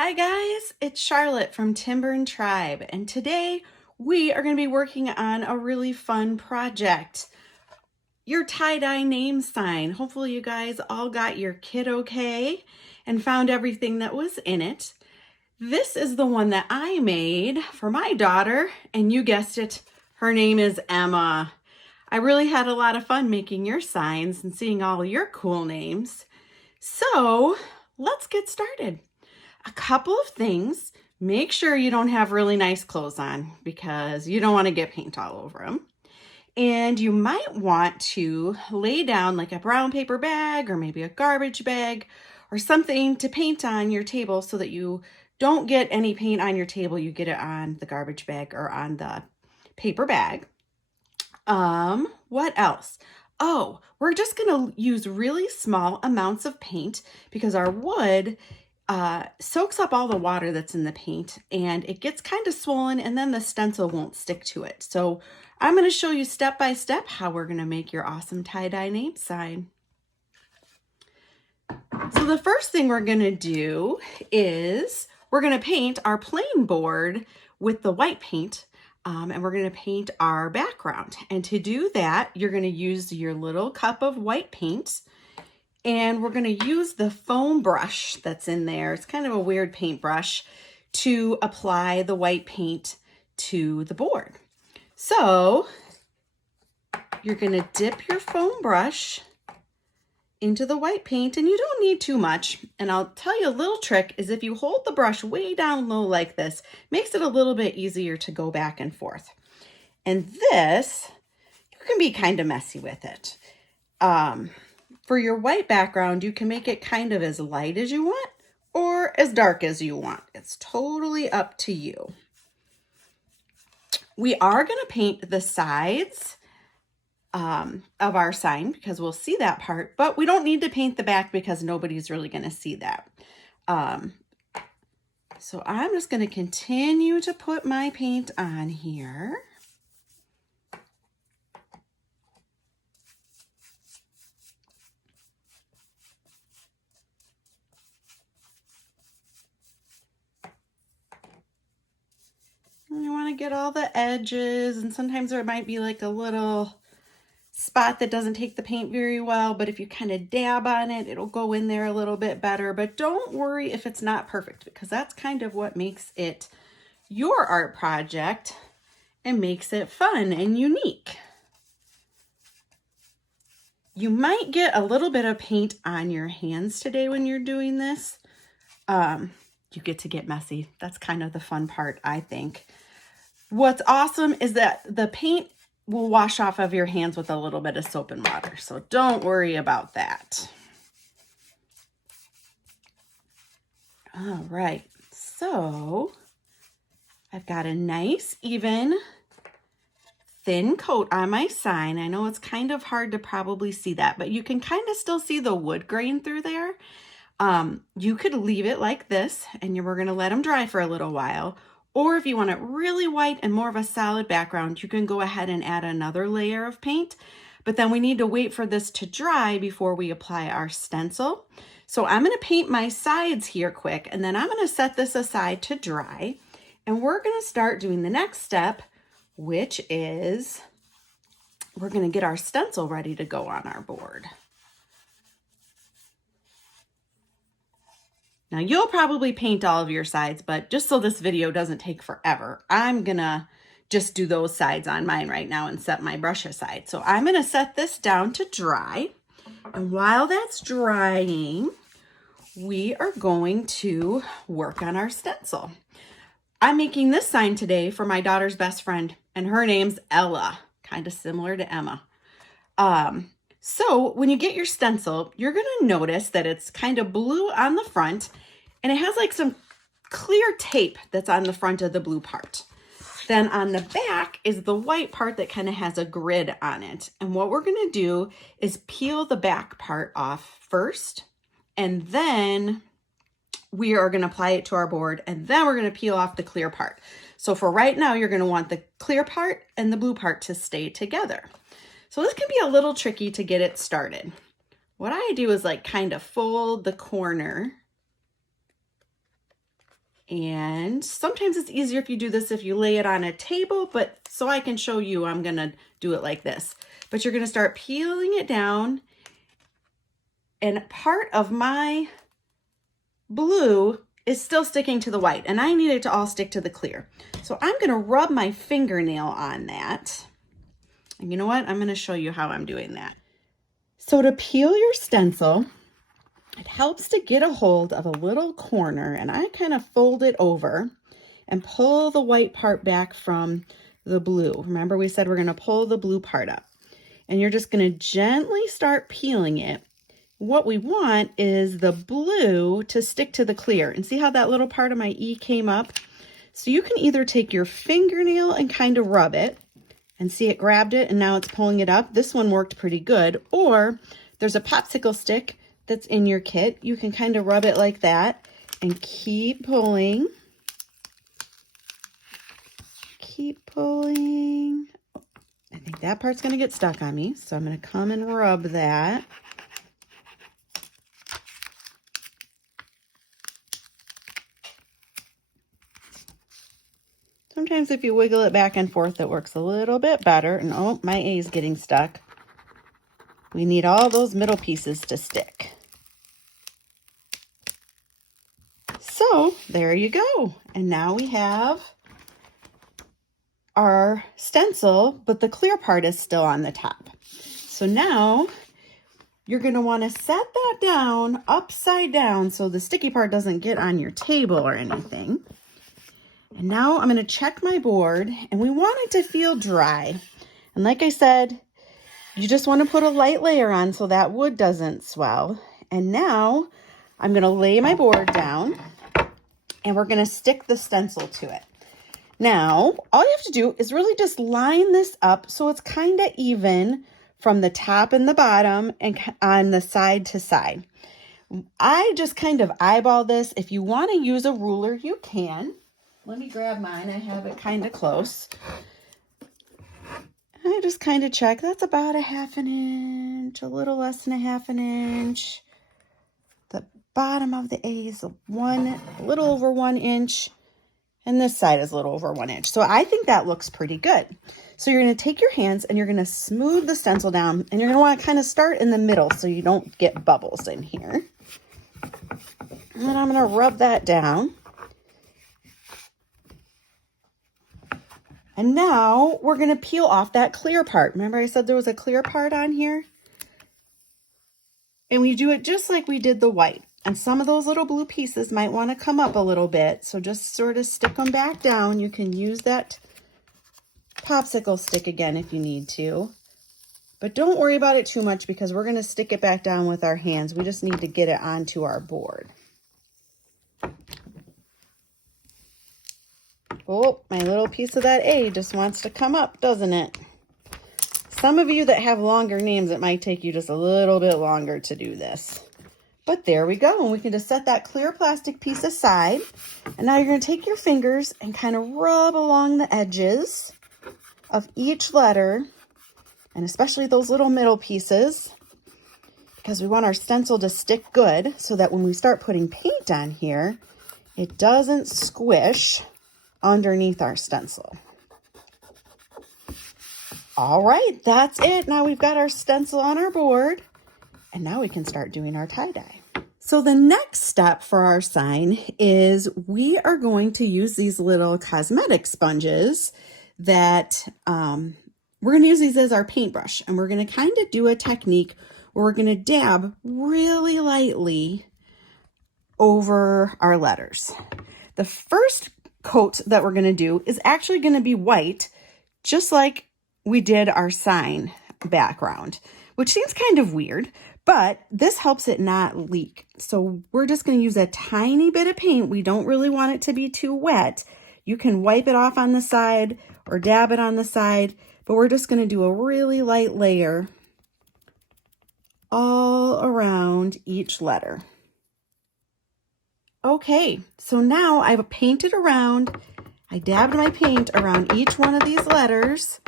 Hi guys, it's Charlotte from Timber and Tribe, and today we are going to be working on a really fun project. Your tie-dye name sign. Hopefully you guys all got your kit okay and found everything that was in it. This is the one that I made for my daughter, and you guessed it, her name is Emma. I really had a lot of fun making your signs and seeing all your cool names. So let's get started. A couple of things. Make sure you don't have really nice clothes on because you don't want to get paint all over them. And you might want to lay down like a brown paper bag or maybe a garbage bag or something to paint on your table so that you don't get any paint on your table. You get it on the garbage bag or on the paper bag. What else? Oh, we're just going to use really small amounts of paint because our wood soaks up all the water that's in the paint and it gets kind of swollen and then the stencil won't stick to it. So I'm going to show you step by step how we're going to make your awesome tie-dye name sign. So the first thing we're going to do is we're going to paint our plain board with the white paint. And we're going to paint our background. And to do that, you're going to use your little cup of white paint. And we're going to use the foam brush that's in there. It's kind of a weird paintbrush to apply the white paint to the board. So you're going to dip your foam brush into the white paint, and you don't need too much. And I'll tell you a little trick is if you hold the brush way down low like this, makes it a little bit easier to go back and forth. And this, you can be kind of messy with it. For your white background, you can make it kind of as light as you want or as dark as you want. It's totally up to you. We are going to paint the sides of our sign because we'll see that part, but we don't need to paint the back because nobody's really going to see that. So I'm just going to continue to put my paint on here. And you want to get all the edges, and sometimes there might be like a little spot that doesn't take the paint very well, but if you kind of dab on it, it'll go in there a little bit better. But don't worry if it's not perfect, because that's kind of what makes it your art project and makes it fun and unique. You might get a little bit of paint on your hands today when you're doing this. You get to get messy. That's kind of the fun part, I think. What's awesome is that the paint will wash off of your hands with a little bit of soap and water. So don't worry about that. All right, so I've got a nice, even, thin coat on my sign. I know it's kind of hard to probably see that, but you can kind of still see the wood grain through there. You could leave it like this and we're going to let them dry for a little while. Or if you want it really white and more of a solid background, you can go ahead and add another layer of paint. But then we need to wait for this to dry before we apply our stencil. So I'm going to paint my sides here quick, and then I'm going to set this aside to dry. And we're going to start doing the next step, which is we're going to get our stencil ready to go on our board. Now you'll probably paint all of your sides, but just so this video doesn't take forever, I'm gonna just do those sides on mine right now and set my brush aside. So I'm gonna set this down to dry. And while that's drying, we are going to work on our stencil. I'm making this sign today for my daughter's best friend, and her name's Ella, kind of similar to Emma. So when you get your stencil, you're going to notice that it's kind of blue on the front, and it has like some clear tape that's on the front of the blue part. Then on the back is the white part that kind of has a grid on it. And what we're going to do is peel the back part off first, and then we are going to apply it to our board, and then we're going to peel off the clear part. So for right now, you're going to want the clear part and the blue part to stay together. So this can be a little tricky to get it started. What I do is like kind of fold the corner And sometimes it's easier if you do this if you lay it on a table, but so I can show you, I'm gonna do it like this. But you're gonna start peeling it down, and part of my blue is still sticking to the white, and I need it to all stick to the clear. So I'm gonna rub my fingernail on that. And you know what? I'm gonna show you how I'm doing that. So to peel your stencil, it helps to get a hold of a little corner, and I kind of fold it over and pull the white part back from the blue. Remember, we said we're going to pull the blue part up, and you're just going to gently start peeling it. What we want is the blue to stick to the clear, and see how that little part of my E came up? So you can either take your fingernail and kind of rub it, and see it grabbed it and now it's pulling it up. This one worked pretty good. Or there's a popsicle stick that's in your kit. You can kind of rub it like that and keep pulling. Keep pulling. I think that part's going to get stuck on me, so I'm going to come and rub that. Sometimes if you wiggle it back and forth, it works a little bit better. And oh, my A is getting stuck. We need all those middle pieces to stick. So there you go. And now we have our stencil, but the clear part is still on the top. So now you're going to want to set that down upside down so the sticky part doesn't get on your table or anything. And now I'm going to check my board, and we want it to feel dry. And like I said, you just want to put a light layer on so that wood doesn't swell. And now I'm going to lay my board down, and we're going to stick the stencil to it. Now, all you have to do is really just line this up so it's kind of even from the top and the bottom and on the side to side. I just kind of eyeball this. If you want to use a ruler, you can. Let me grab mine. I have it kind of close. I just kind of check. That's about a 1/2 inch, a little less than a 1/2 inch. The bottom of the A is a little over 1 inch. And this side is a little over 1 inch. So I think that looks pretty good. So you're going to take your hands and you're going to smooth the stencil down. And you're going to want to kind of start in the middle so you don't get bubbles in here. And then I'm going to rub that down. And now we're going to peel off that clear part. Remember I said there was a clear part on here? And we do it just like we did the white. And some of those little blue pieces might want to come up a little bit. So just sort of stick them back down. You can use that popsicle stick again if you need to. But don't worry about it too much because we're going to stick it back down with our hands. We just need to get it onto our board. Oh, my little piece of that A just wants to come up, doesn't it? Some of you that have longer names, it might take you just a little bit longer to do this. But there we go. And we can just set that clear plastic piece aside. And now you're going to take your fingers and kind of rub along the edges of each letter, and especially those little middle pieces, because we want our stencil to stick good so that when we start putting paint on here, it doesn't squish underneath our stencil. All right, that's it. Now we've got our stencil on our board, and now we can start doing our tie-dye. So the next step for our sign is we are going to use these little cosmetic sponges that we're going to use these as our paintbrush, and we're going to kind of do a technique where we're going to dab really lightly over our letters. The first coat that we're going to do is actually going to be white, just like we did our sign background, which seems kind of weird, but this helps it not leak. So we're just going to use a tiny bit of paint. We don't really want it to be too wet. You can wipe it off on the side or dab it on the side, but we're just going to do a really light layer all around each letter. Okay, so now I've painted around, I dabbed my paint around each one of these letters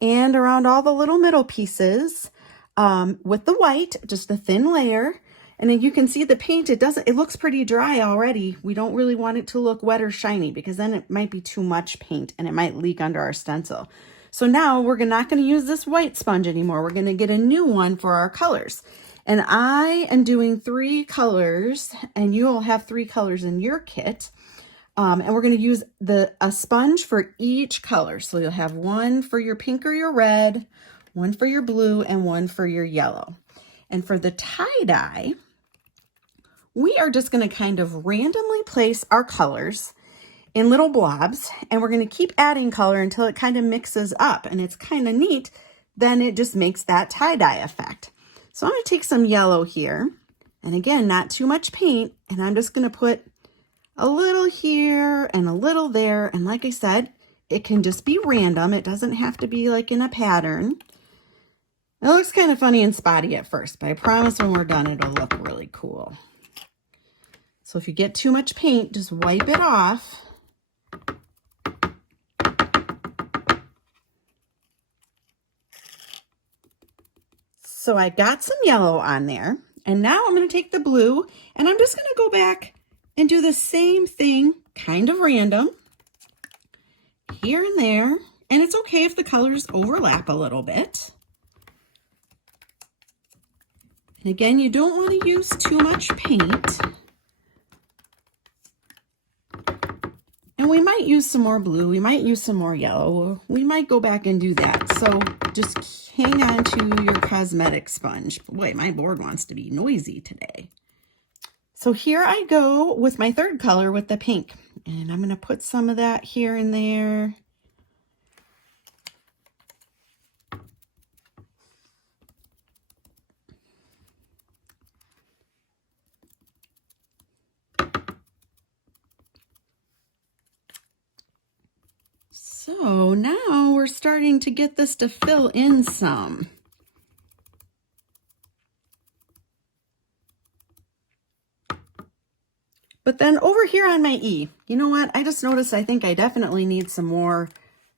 and around all the little middle pieces with the white, just a thin layer. And then you can see the paint, it looks pretty dry already. We don't really want it to look wet or shiny because then it might be too much paint and it might leak under our stencil. So now we're not going to use this white sponge anymore. We're going to get a new one for our colors. And I am doing 3 colors, and you'll have 3 colors in your kit. And we're going to use a sponge for each color. So you'll have one for your pink or your red, one for your blue, and one for your yellow. And for the tie-dye, we are just going to kind of randomly place our colors in little blobs, and we're going to keep adding color until it kind of mixes up, and it's kind of neat. Then it just makes that tie-dye effect. So I'm going to take some yellow here, and again, not too much paint, and I'm just going to put a little here and a little there. And like I said, it can just be random. It doesn't have to be like in a pattern. It looks kind of funny and spotty at first, but I promise when we're done, it'll look really cool. So if you get too much paint, just wipe it off. So I got some yellow on there, and now I'm going to take the blue, and I'm just going to go back and do the same thing, kind of random, here and there. And it's okay if the colors overlap a little bit. And again, you don't want to use too much paint. And we might use some more blue, we might use some more yellow, we might go back and do that. So just hang on to your cosmetic sponge. Boy, my board wants to be noisy today. So here I go with my 3rd color with the pink, and I'm going to put some of that here and there. So now we're starting to get this to fill in some. But then over here on my E, you know what? I just noticed I think I definitely need some more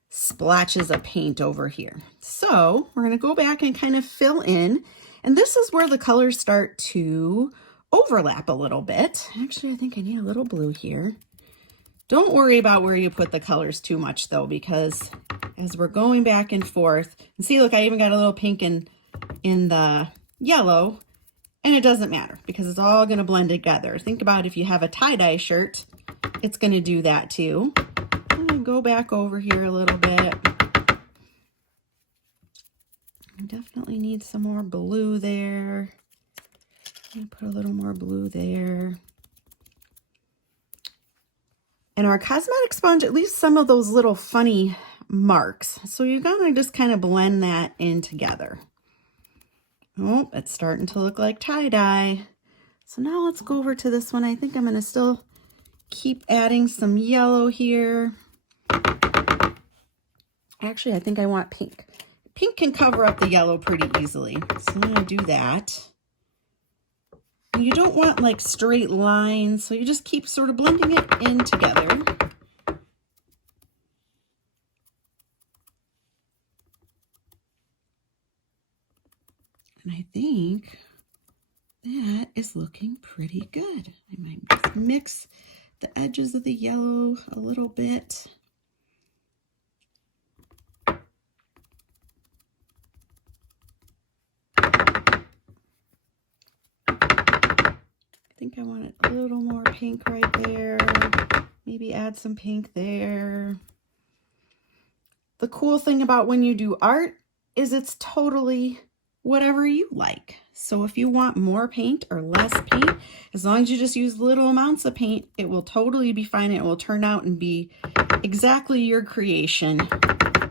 splotches of paint over here. So we're going to go back and kind of fill in. And this is where the colors start to overlap a little bit. Actually, I think I need a little blue here. Don't worry about where you put the colors too much though, because as we're going back and forth, and see, look, I even got a little pink in the yellow, and it doesn't matter because it's all going to blend together. Think about if you have a tie-dye shirt, it's going to do that too. I'm going to go back over here a little bit. I definitely need some more blue there. I'm going to put a little more blue there. And our cosmetic sponge, at least some of those little funny marks. So you're going to just kind of blend that in together. Oh, it's starting to look like tie-dye. So now let's go over to this one. I think I'm going to still keep adding some yellow here. Actually, I think I want pink. Pink can cover up the yellow pretty easily. So I'm going to do that. You don't want like straight lines, so you just keep sort of blending it in together. And I think that is looking pretty good. I might mix the edges of the yellow a little bit. I think I want a little more pink right there. Maybe add some pink there. The cool thing about when you do art is it's totally whatever you like. So if you want more paint or less paint, as long as you just use little amounts of paint, it will totally be fine. It will turn out and be exactly your creation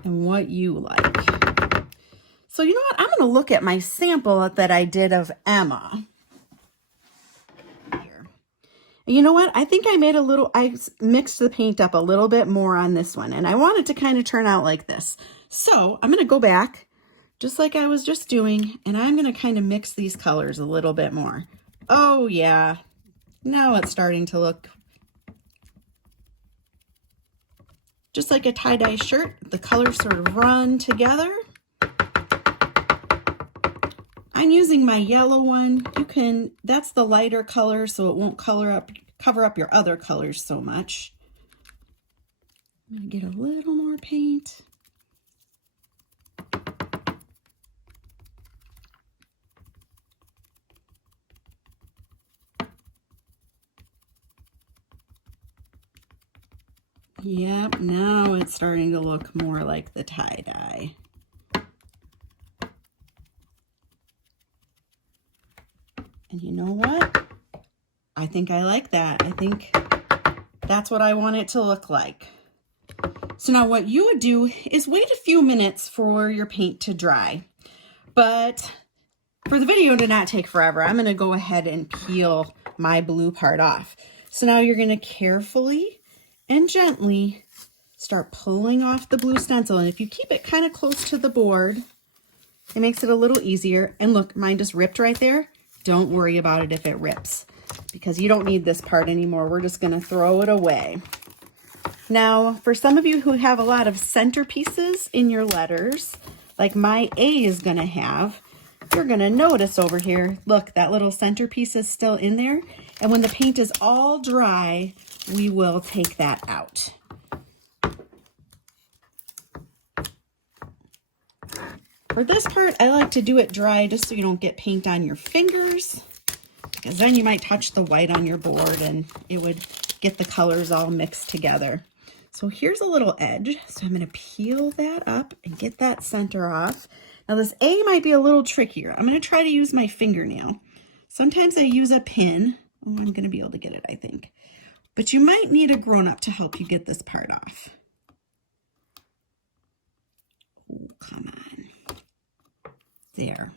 and what you like. So you know what? I'm going to look at my sample that I did of Emma. You know what? I think I mixed the paint up a little bit more on this one, and I want it to kind of turn out like this. So I'm going to go back just like I was just doing, and I'm going to kind of mix these colors a little bit more. Oh yeah, now it's starting to look just like a tie-dye shirt. The colors sort of run together. I'm using my yellow one. That's the lighter color, so it won't cover up your other colors so much. I'm gonna get a little more paint. Yep, now it's starting to look more like the tie-dye. And you know what? I think I like that. I think that's what I want it to look like. So now what you would do is wait a few minutes for your paint to dry. But for the video to not take forever, I'm gonna go ahead and peel my blue part off. So now you're gonna carefully and gently start pulling off the blue stencil. And if you keep it kind of close to the board, it makes it a little easier. And look, mine just ripped right there. Don't worry about it if it rips, because you don't need this part anymore. We're just gonna throw it away. Now, for some of you who have a lot of centerpieces in your letters, like my A is gonna have, you're gonna notice over here, look, that little centerpiece is still in there. And when the paint is all dry, we will take that out. For this part, I like to do it dry just so you don't get paint on your fingers, because then you might touch the white on your board and it would get the colors all mixed together. So here's a little edge. So I'm going to peel that up and get that center off. Now this A might be a little trickier. I'm going to try to use my fingernail. Sometimes I use a pin. Oh, I'm going to be able to get it, I think. But you might need a grown-up to help you get this part off. Oh, come on. There.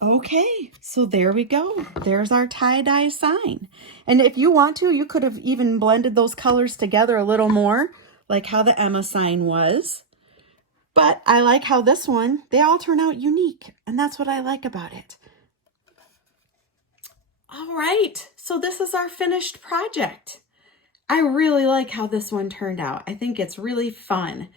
Okay, so there we go. There's our tie-dye sign. And if you want to, you could have even blended those colors together a little more, like how the Emma sign was. But I like how this one, they all turn out unique, and that's what I like about it. All right, so this is our finished project. I really like how this one turned out. I think it's really fun.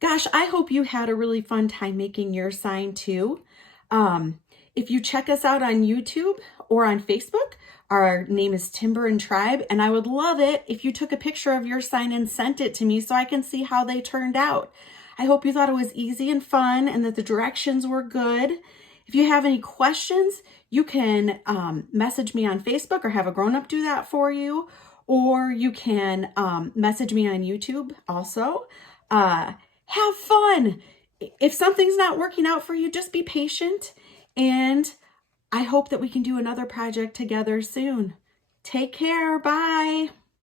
Gosh, I hope you had a really fun time making your sign too. If you check us out on YouTube or on Facebook, our name is Timber and Tribe, and I would love it if you took a picture of your sign and sent it to me so I can see how they turned out. I hope you thought it was easy and fun and that the directions were good. If you have any questions, you can message me on Facebook or have a grown-up do that for you, or you can message me on YouTube also. Have fun. If something's not working out for you, just be patient. And I hope that we can do another project together soon. Take care. Bye.